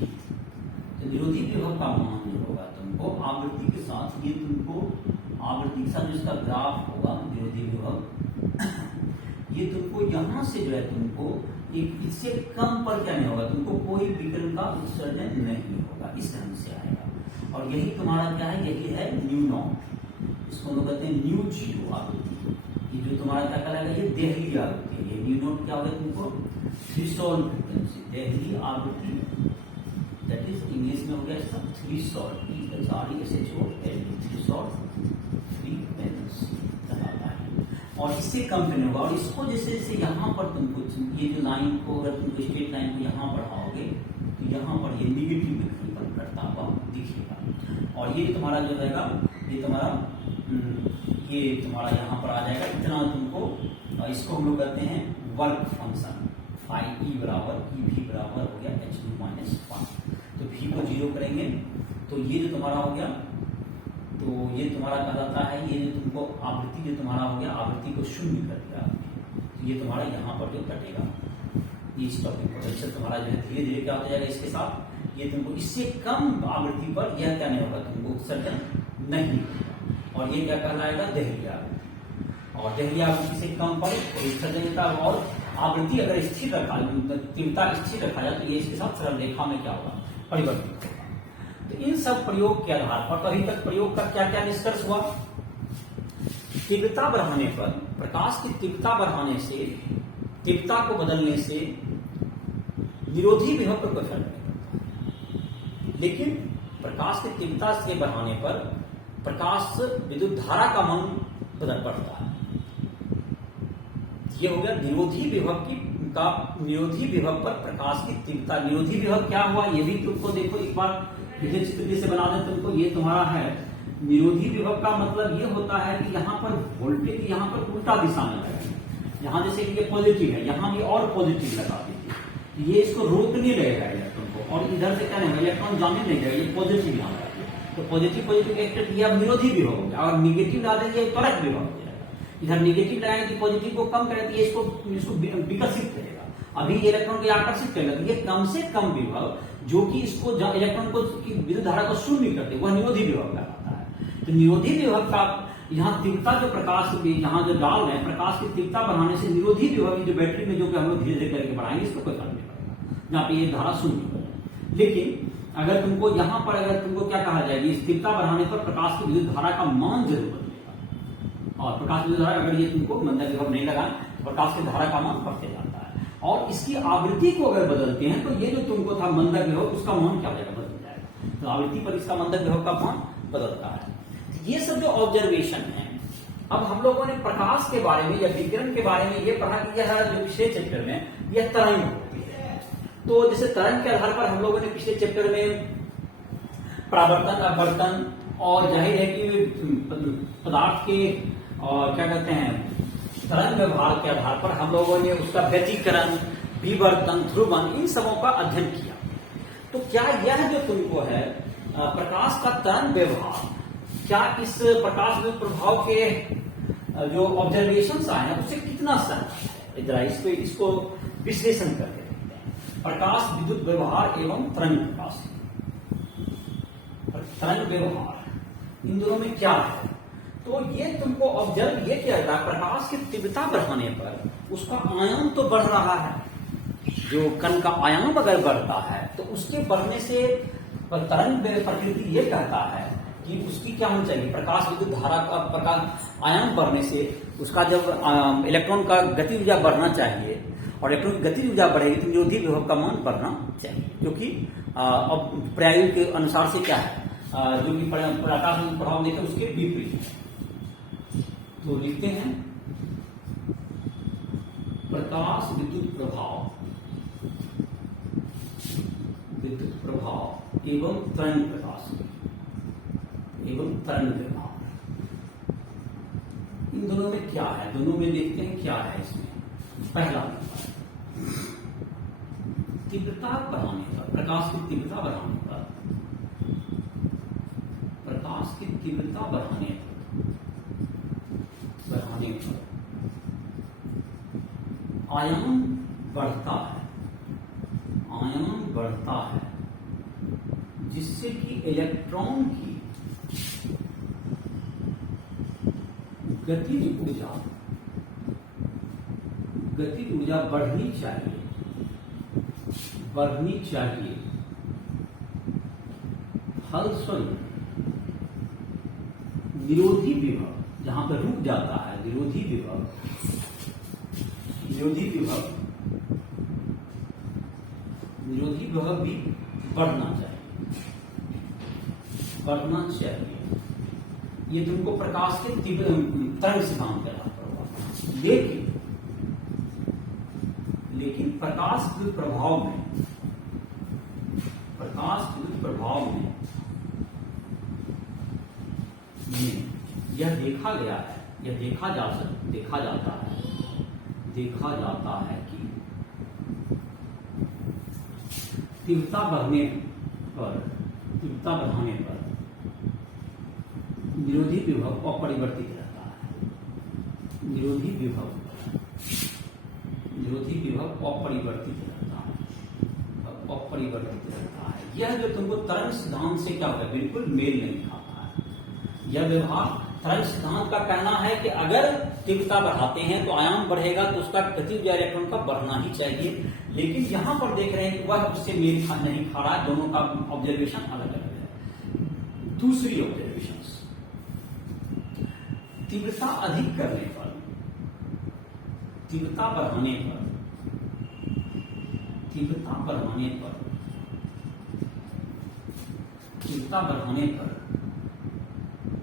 तो निरोधी विभव का मान जो होगा तुमको आवृत्ति के साथ, ये तुमको आवृत्ति के साथ जिसका ग्राफ होगा निरोधी विभव, ये तुमको यहां से जो है तुमको एक इससे कम पर क्या नहीं होगा, तुमको कोई विकिरण का उत्सर्जन नहीं होगा, इस ढंग से आएगा। और यही तुम्हारा क्या है, यही है न्यू नॉट, इसको हम लोग कहते हैं न्यू जीरो आवृत्ति। ये जो तुम्हारा क्या कहलाएगा, ये देहली आवृत्ति है। ये न्यू नॉट क्या होगा तुमको, थ्रेशोल्ड फ्रीक्वेंसी, देहली आवृत्ति, दैट इज इंग्लिश में हो गया सब थ्रेशोल्ड, थ्रेशोल्ड फ्रीक्वेंसी कहलाता है। और इससे कम नहीं होगा। और इसको जैसे जैसे यहाँ पर तुमको ये जो लाइन को, अगर तुमको स्ट्रेट लाइन को यहाँ बढ़ाओगे तो यहाँ पर ये निगेटिव विकल्पन करता हुआ दिखेगा। और ये तुम्हारा जो रहेगा, ये तुम्हारा यहाँ पर आ जाएगा इतना तुमको। इसको हम लोग कहते हैं वर्क फंक्शन, फाई ई बराबर ई भी बराबर हो गया h2 - 1। तो v को 0 करेंगे तो ये जो तुम्हारा हो गया तो ये तुम्हारा कहलाता है, ये जो तुमको आवृत्ति जो तुम्हारा हो गया, आवृत्ति को शून्य कर दिया आपने, तो ये तुम्हारा यहाँ पर जो कटेगा इस टॉपिक पोटेंशियल तुम्हारा जो है धीरे धीरे क्या होता जाएगा इसके साथ, ये तुमको इससे कम आवृत्ति पर यह क्या नहीं होगा, तुमको उत्सर्जन नहीं होगा, और ये क्या कहलाएगा दहलीय आवृत्ति। और दहलीय आवृत्ति से कम पर उत्सर्जन का, और आवृत्ति अगर स्थिर रखा, तीव्रता स्थिर रखा जाए तो ये इसके साथ सरल रेखा में क्या होगा, परिवर्तित होगा। तो इन सब प्रयोग के आधार पर अभी तक प्रयोग का क्या क्या निष्कर्ष हुआ, तीव्रता बढ़ाने पर, प्रकाश की तीव्रता बढ़ाने से, तीव्रता को बदलने से निरोधी विभव पर कोई फर्क नहीं पड़ता, लेकिन प्रकाश की तीव्रता से बढ़ाने पर प्रकाश विद्युत धारा का मान बदल पड़ता है। ये हो गया निरोधी विभव की का, निरोधी विभव पर प्रकाश की तीव्रता। निरोधी विभव क्या हुआ, ये भी तुमको देखो एक बार विद्युत चित्र से बना दे तुमको, ये तुम्हारा है निरोधी विभव का मतलब ये होता है कि यहाँ पर वोल्टेज यहाँ पर उल्टा दिशा में लगेगा, यहाँ जैसे कि ये पॉजिटिव है, यहाँ भी और पॉजिटिव लगा दीजिए, ये इसको रोकने लगेगा इलेक्ट्रॉन को, और इधर से क्या नहीं, इलेक्ट्रॉन जाने नहीं जाएगा, ये पॉजिटिव यहाँ लगा, तो पॉजिटिव पॉजिटिव एक्ट ये अब निरोधी विभव हो गया, और निगेटिव डाल देंगे त्वरक विभव हो जाएगा। इधर निगेटिव लगाएंगे तो पॉजिटिव को कम करेगा, इसको विकसित करेगा, अभी इलेक्ट्रॉन को आकर्षित करेगा, तो ये कम से कम विभव जो कि इसको इलेक्ट्रॉन को विद्युत धारा को शून्य करते, वह निरोधी विभव कहलाता है। तो निरोधी विभव का यहाँ तीव्रता जो प्रकाश यहाँ जो डाल रहे हैं, प्रकाश की तीव्रता बढ़ाने से निरोधी विभव जो बैटरी में जो कि हम लोग धीरे धीरे करके बढ़ाएंगे, इसको कोई फर्क नहीं पड़ेगा, जहाँ पे ये धारा शून्य हो जाए। लेकिन अगर तुमको यहाँ पर अगर तुमको क्या कहा जाएगी, तीव्रता बढ़ाने पर प्रकाश की विद्युत धारा का मान जरूर बदलेगा, और प्रकाश विद्युत धारा अगर ये तुमको मंदक विभव नहीं लगा, प्रकाश की धारा का मान बढ़ते जाता है, और इसकी आवृत्ति को अगर बदलते हैं तो ये जो तुमको था मंदक विभव, उसका मान क्या हो जाएगा, बदल जाएगा। तो आवृत्ति पर इसका मंदक विभव का मान बदलता है। ये सब जो ऑब्जर्वेशन है, अब हम लोगों ने प्रकाश के बारे में या विकिरण के बारे में ये पढ़ा कि यह जो पिछले चैप्टर में यह तरंग होती है। तो जैसे तरंग के आधार पर हम लोगों ने पिछले चैप्टर में परावर्तन, अपवर्तन, और जाहिर है कि पदार्थ के और क्या कहते हैं तरंग व्यवहार के आधार पर हम लोगों ने उसका व्यतिकरण, विवर्तन, ध्रुवन, इन सबों का अध्ययन किया। तो क्या यह जो तुमको है प्रकाश का तरंग व्यवहार, क्या इस प्रकाश विद्युत प्रभाव के जो ऑब्जर्वेशन आए हैं उससे कितना सहमत है, जरा इसको विश्लेषण करके देखते हैं। प्रकाश विद्युत व्यवहार एवं तरंग प्रकाश, तरंग व्यवहार, इन दोनों में क्या है, तो ये तुमको ऑब्जर्व ये किया जाता है, प्रकाश की तीव्रता बढ़ाने पर उसका आयाम तो बढ़ रहा है, जो कण का आयाम अगर बढ़ता है तो उसके बढ़ने से तरंग प्रकृति ये कहता है कि उसकी क्या होनी चाहिए, प्रकाश विद्युत धारा का प्रकाश आयाम बढ़ने से उसका जब इलेक्ट्रॉन का गति ऊर्जा बढ़ना चाहिए, और इलेक्ट्रॉन की गति ऊर्जा बढ़ेगी तो निरोधी विभव का मान बढ़ना चाहिए, क्योंकि अब प्रायोगिक के अनुसार से क्या है, जो कि प्रकाश विद्युत प्रभाव देखे उसके विपरीत है। तो लिखते हैं प्रकाश विद्युत प्रभाव, विद्युत प्रभाव एवं तरंग प्रकाश एवं तरंग व्यवहार, इन दोनों में क्या है, दोनों में देखते हैं क्या है इसमें। पहला तीव्रता बढ़ाने पर, प्रकाश की तीव्रता बढ़ाने पर, प्रकाश की तीव्रता बढ़ाने पर आयाम बढ़ता है, आयाम बढ़ता है, जिससे कि इलेक्ट्रॉन की गतिज ऊर्जा बढ़नी चाहिए, फलस्वरूप निरोधी विभव जहां पर रुक जाता है, विरोधी विभव भी बढ़ना चाहिए, ये तुमको प्रकाश के तरंग सिद्धांत के आधार पर होगा। लेकिन प्रकाश विद्युत प्रभाव में यह देखा गया है, यह देखा जाता है कि तीव्रता बढ़ाने पर विरोधी विभव अपरिवर्तित रहता है। विरोधी विभव अपरिवर्तित रहता है, अपरिवर्तित रहता है। यह जो तुमको तरंग सिद्धांत से क्या होता है, बिल्कुल मेल नहीं खाता है। यह व्यवहार तरंग सिद्धांत का कहना है कि अगर तीव्रता बढ़ाते हैं तो आयाम बढ़ेगा, तो उसका गति ऊर्जा इलेक्ट्रॉन का बढ़ना ही चाहिए। लेकिन यहां पर देख रहे हैं कि वह उससे मेल नहीं खा रहा है, दोनों का ऑब्जर्वेशन अलग अलग है। दूसरी ऑब्जर्वेशन, तीव्रता अधिक करने पर, तीव्रता बढ़ाने पर, तीव्रता बढ़ाने पर, तीव्रता बढ़ाने पर,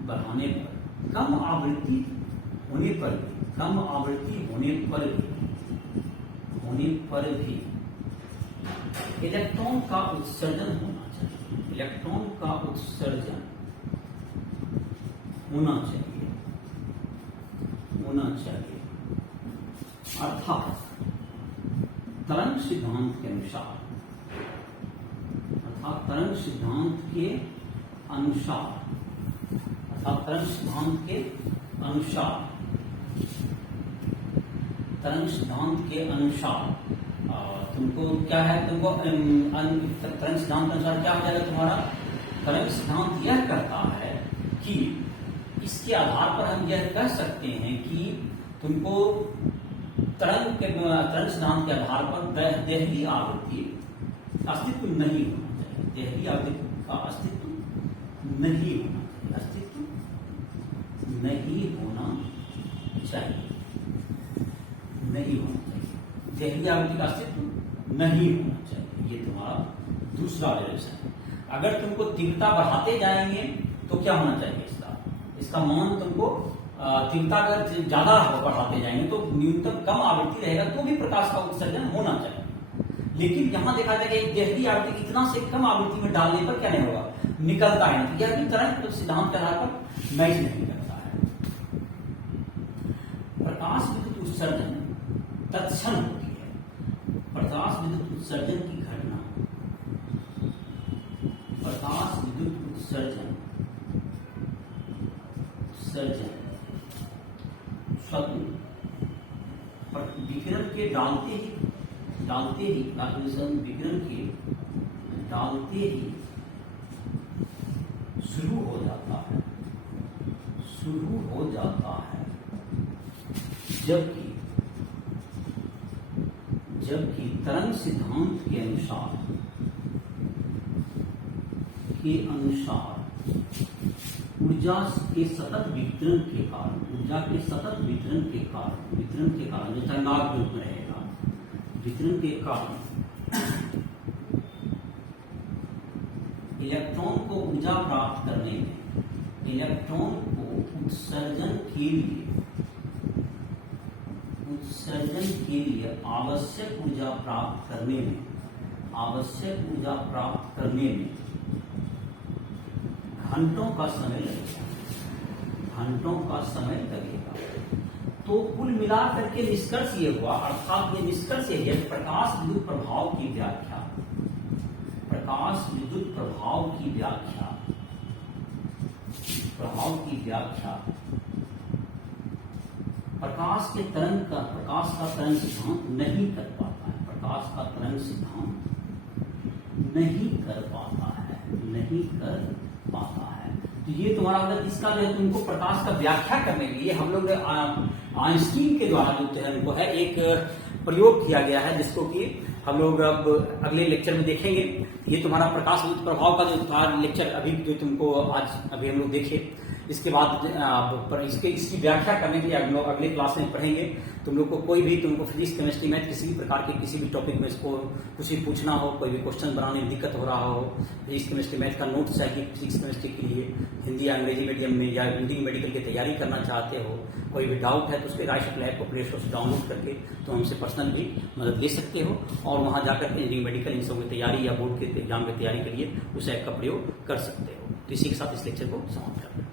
बढ़ाने पर, कम आवृत्ति होने पर भी, कम आवृत्ति होने पर भी इलेक्ट्रॉन का उत्सर्जन होना चाहिए। इलेक्ट्रॉन का उत्सर्जन होना चाहिए, होना चाहिए। अर्थात तरंग सिद्धांत के अनुसार, अर्थात तरंग सिद्धांत के अनुसार, अर्थात तरंग सिद्धांत के अनुसार, तरंग सिद्धांत के अनुसार तुमको क्या है, तुमको तरंग सिद्धांत के अनुसार क्या हो जाएगा तुम्हारा? तरंग सिद्धांत यह कहता है कि इसके आधार पर हम यह कह सकते हैं कि तुमको तरंग सिद्धांत के आधार पर देहली आवृत्ति अस्तित्व नहीं होना चाहिए। देहली आवृत्ति का अस्तित्व नहीं होना चाहिए, अस्तित्व नहीं होना चाहिए, नहीं होना चाहिए। देहली आवृत्ति का अस्तित्व नहीं होना चाहिए। ये तुम्हारा दूसरा ऑब्जर्वेशन है। अगर तुमको तीव्रता बढ़ाते जाएंगे तो क्या होना चाहिए इसका मान तुमको तीव्रता अगर ज्यादा बढ़ाते जाएंगे तो न्यूनतम कम आवृत्ति रहेगा तो भी प्रकाश का उत्सर्जन होना चाहिए। लेकिन यहां देखा जाए कि देहली आवृत्ति इतना से कम आवृत्ति में डालने पर क्या नहीं होगा, निकलता है नहीं। यह भी तरंग सिद्धांत के आधार पर मैच नहीं करता है। प्रकाश विद्युत उत्सर्जन तत्क्षण होती है। प्रकाश विद्युत उत्सर्जन की घटना, प्रकाश विद्युत उत्सर्जन विकिरण के डालते ही विकिरण के डालते ही शुरू हो जाता है, शुरू हो जाता है। जबकि तरंग सिद्धांत के अनुसार ऊर्जा के सतत वितरण के कारण, ऊर्जा के सतत वितरण के कारण जो तरंगाग्र रूप में रहेगा, वितरण के कारण इलेक्ट्रॉन को ऊर्जा प्राप्त करने में, इलेक्ट्रॉन को उत्सर्जन के लिए आवश्यक ऊर्जा प्राप्त करने में घंटों का समय लगेगा। तो कुल मिलाकर के निष्कर्ष ये हुआ, अर्थात ये निष्कर्ष ये है, प्रकाश विद्युत प्रभाव की व्याख्या, प्रकाश विद्युत प्रभाव की व्याख्या प्रकाश का तरंग सिद्धांत नहीं कर पाता है। प्रकाश का तरंग सिद्धांत नहीं कर पाता है। तो ये तुम्हारा मतलब इसका जो है तुमको प्रकाश का व्याख्या करने के लिए हम लोग आइंस्टीन के द्वारा जो है वो है एक प्रयोग किया गया है, जिसको कि हम लोग अब अगले लेक्चर में देखेंगे। ये तुम्हारा प्रकाश विद्युत प्रभाव का जो लेक्चर अभी जो तुमको आज अभी हम लोग देखे, इसके बाद इसकी व्याख्या करने के लिए अगले क्लास में पढ़ेंगे। तुम लोग को कोई भी तुमको फिजिक्स केमिस्ट्री मैथ किसी भी प्रकार के किसी भी टॉपिक में इसको कुछ भी पूछना हो, कोई भी क्वेश्चन बनाने में दिक्कत हो रहा हो, फिजिक्स केमिस्ट्री मैथ का नोट चाहिए फिजिक्स केमिस्ट्री के लिए, हिंदी या अंग्रेजी मीडियम में या इंजीनियरिंग मेडिकल की तैयारी करना चाहते हो, कोई भी डाउट है तो उस पर राइट लैब को प्ले स्टोर से डाउनलोड करके तो हमसे पर्सनल भी मदद ले सकते हो, और वहां जाकर के इंजीनियरिंग मेडिकल इन सब की तैयारी या बोर्ड के एग्जाम की तैयारी के लिए उस ऐप का प्रयोग कर सकते हो। तो इसी के साथ इस लेक्चर को समाप्त करते हैं।